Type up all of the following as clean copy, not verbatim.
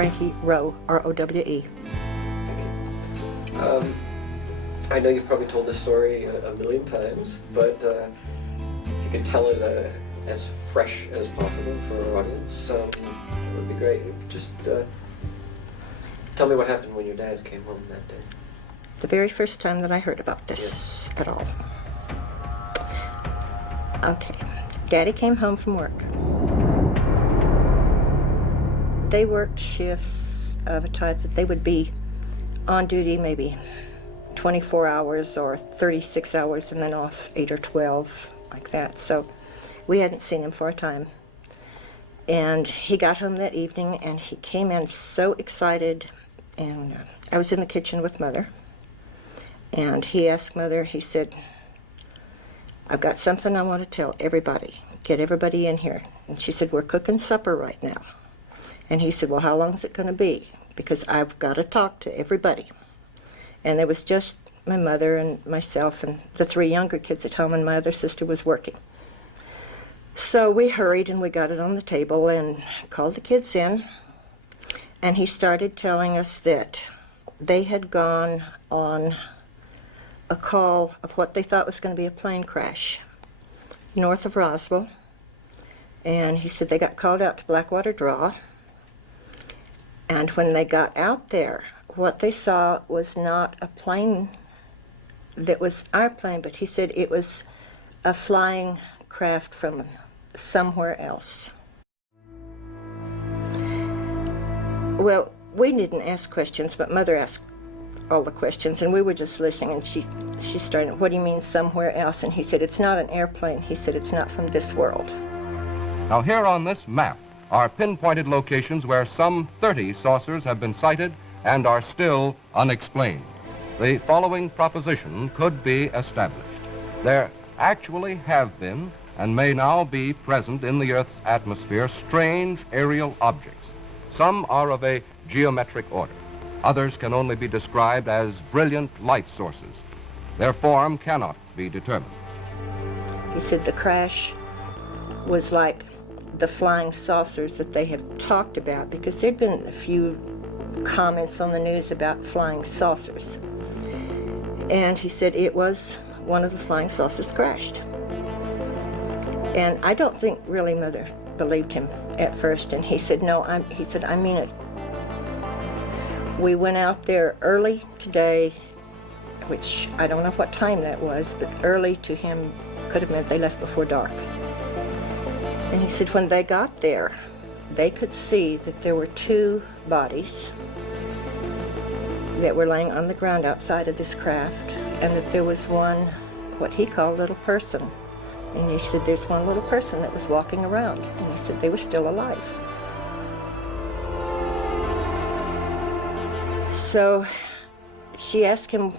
Frankie Rowe, R-O-W-E. Thank you. I know you've probably told this story a million times, but if you could tell it as fresh as possible for our audience, that would be great. Just tell me what happened when your dad came home that day. The very first time that I heard about this at all. Okay, Daddy came home from work. They worked shifts of a type that they would be on duty maybe 24 hours or 36 hours and then off 8 or 12, like that. So we hadn't seen him for a time. And he got home that evening and he came in so excited, and I was in the kitchen with Mother. And he asked Mother, he said, "I've got something I want to tell everybody. Get everybody in here." And she said, "We're cooking supper right now." And he said, "Well, how long is it going to be? Because I've got to talk to everybody." And it was just my mother and myself and the 3 younger kids at home, and my other sister was working. So we hurried and we got it on the table and called the kids in. And he started telling us that they had gone on a call of what they thought was going to be a plane crash north of Roswell. And he said they got called out to Blackwater Draw. And when they got out there, what they saw was not a plane that was our plane, but he said it was a flying craft from somewhere else. Well, we didn't ask questions, but Mother asked all the questions, and we were just listening, and she started, "What do you mean somewhere else?" And he said, "It's not an airplane." He said, "It's not from this world." Now here on this map are pinpointed locations where some 30 saucers have been sighted and are still unexplained. The following proposition could be established. There actually have been and may now be present in the Earth's atmosphere strange aerial objects. Some are of a geometric order. Others can only be described as brilliant light sources. Their form cannot be determined. He said the crash was like the flying saucers that they have talked about, because there'd been a few comments on the news about flying saucers. And he said it was one of the flying saucers crashed. And I don't think really Mother believed him at first. And he said, "No, he said, I mean it." We went out there early today, which I don't know what time that was, but early to him could have meant they left before dark. And he said when they got there, they could see that there were 2 bodies that were laying on the ground outside of this craft, and that there was one, what he called little person. And he said there's one little person that was walking around, and he said they were still alive. So she asked him,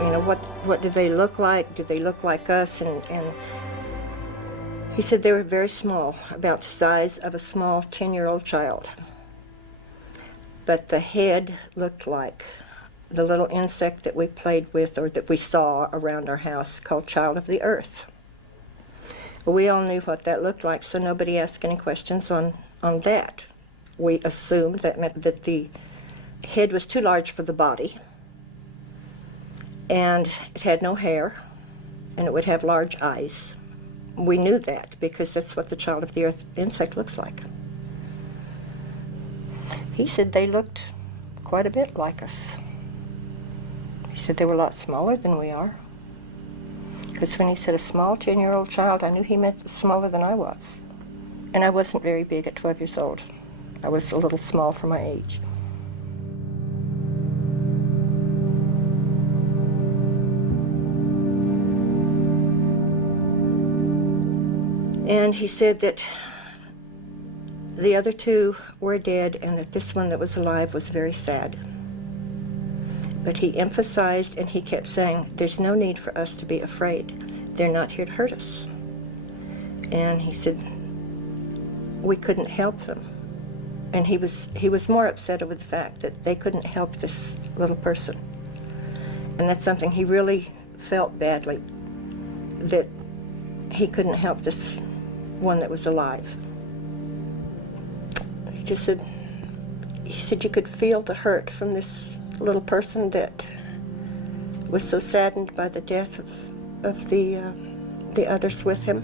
you know, what do they look like? Do they look like us? And he said they were very small, about the size of a small 10-year-old child. But the head looked like the little insect that we played with or that we saw around our house called Child of the Earth. We all knew what that looked like, so nobody asked any questions on that. We assumed that meant that the head was too large for the body, and it had no hair, and it would have large eyes. We knew that because that's what the Child of the Earth insect looks like. He said they looked quite a bit like us. He said they were a lot smaller than we are. Because when he said a small 10-year-old child, I knew he meant smaller than I was. And I wasn't very big at 12 years old. I was a little small for my age. And he said that the other 2 were dead and that this one that was alive was very sad. But he emphasized and he kept saying, there's no need for us to be afraid. They're not here to hurt us. And he said, we couldn't help them. And he was more upset over the fact that they couldn't help this little person. And that's something he really felt badly, that he couldn't help this one that was alive. He just said, he said you could feel the hurt from this little person that was so saddened by the death of the others with him.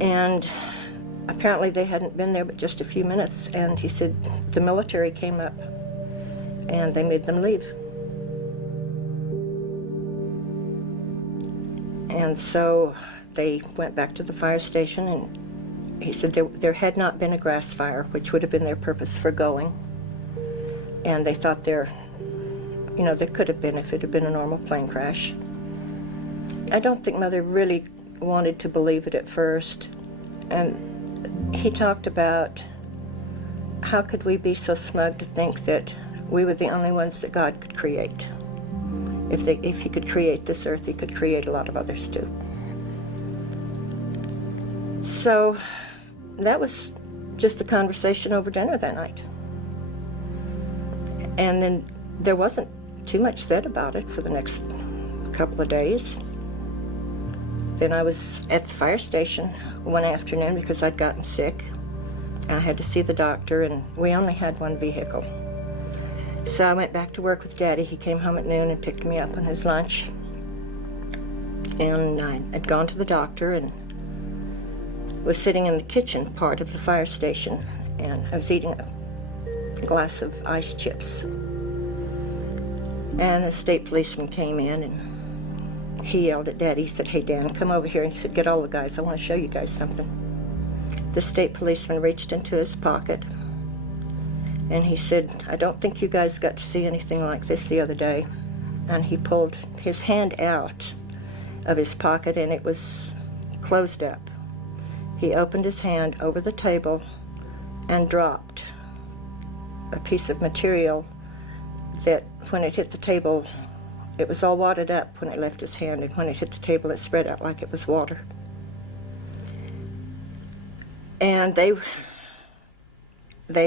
And apparently they hadn't been there but just a few minutes, and he said the military came up and they made them leave. And so they went back to the fire station, and he said there had not been a grass fire, which would have been their purpose for going. And they thought there could have been if it had been a normal plane crash. I don't think Mother really wanted to believe it at first. And he talked about how could we be so smug to think that we were the only ones that God could create. If he could create this earth, he could create a lot of others too. So that was just a conversation over dinner that night. And then there wasn't too much said about it for the next couple of days. Then I was at the fire station one afternoon because I'd gotten sick. I had to see the doctor, and we only had one vehicle. So I went back to work with Daddy. He came home at noon and picked me up on his lunch. And I had gone to the doctor and was sitting in the kitchen part of the fire station, and I was eating a glass of ice chips. And a state policeman came in, and he yelled at Daddy. He said, "Hey, Dan, come over here." And he said, "Get all the guys. I want to show you guys something." The state policeman reached into his pocket, and he said, "I don't think you guys got to see anything like this the other day." And he pulled his hand out of his pocket, and it was closed up. He opened his hand over the table and dropped a piece of material that when it hit the table, it was all wadded up when it left his hand, and when it hit the table, it spread out like it was water. And they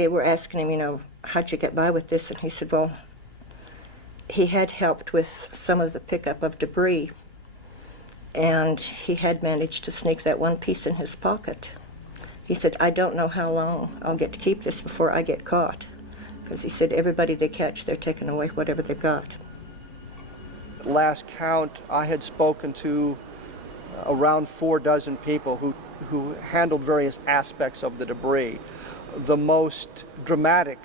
were asking him, how'd you get by with this? And he said, well, he had helped with some of the pickup of debris, and he had managed to sneak that one piece in his pocket. He said, I don't know how long I'll get to keep this before I get caught. Because he said, everybody they catch, they're taking away whatever they've got. Last count, I had spoken to around 4 dozen people who handled various aspects of the debris. The most dramatic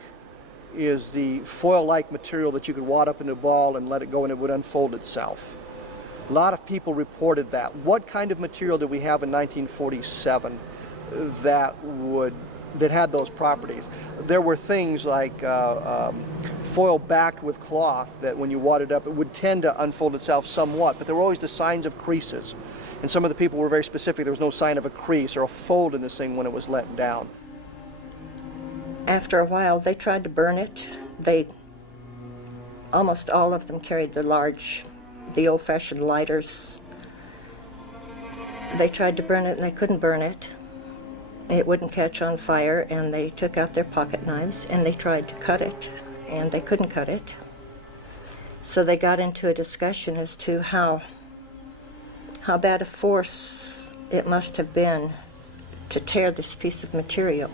is the foil-like material that you could wad up in a ball and let it go and it would unfold itself. A lot of people reported that. What kind of material did we have in 1947 that had those properties? There were things like foil backed with cloth that when you wadded up, it would tend to unfold itself somewhat, but there were always the signs of creases. And some of the people were very specific. There was no sign of a crease or a fold in this thing when it was let down. After a while, they tried to burn it. Almost all of them carried the old-fashioned lighters. They tried to burn it and they couldn't burn it. It wouldn't catch on fire, and they took out their pocket knives and they tried to cut it, and they couldn't cut it. So they got into a discussion as to how bad a force it must have been to tear this piece of material.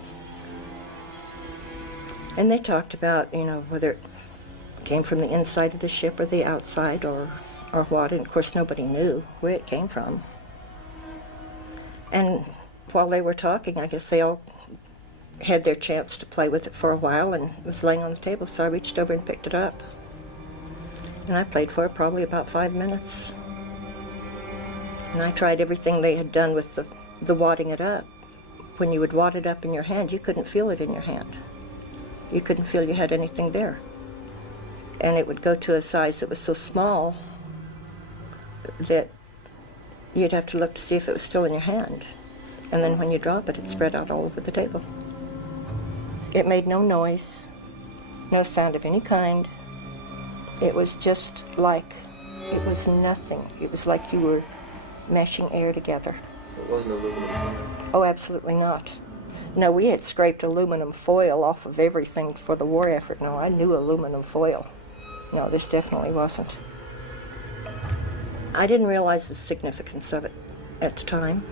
And they talked about, whether it came from the inside of the ship or the outside or what, and of course nobody knew where it came from. And while they were talking, I guess they all had their chance to play with it for a while, and it was laying on the table, so I reached over and picked it up. And I played for it probably about 5 minutes. And I tried everything they had done with the wadding it up. When you would wad it up in your hand, you couldn't feel it in your hand. You couldn't feel you had anything there. And it would go to a size that was so small that you'd have to look to see if it was still in your hand. And then when you drop it, it spread out all over the table. It made no noise, no sound of any kind. It was just like, it was nothing. It was like you were meshing air together. So it wasn't aluminum foil? Oh, absolutely not. No, we had scraped aluminum foil off of everything for the war effort. No, I knew aluminum foil. No, this definitely wasn't. I didn't realize the significance of it at the time.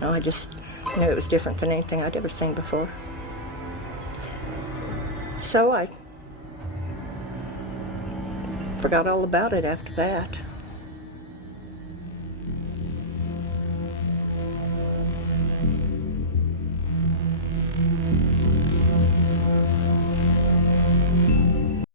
No, I just knew it was different than anything I'd ever seen before. So I forgot all about it after that.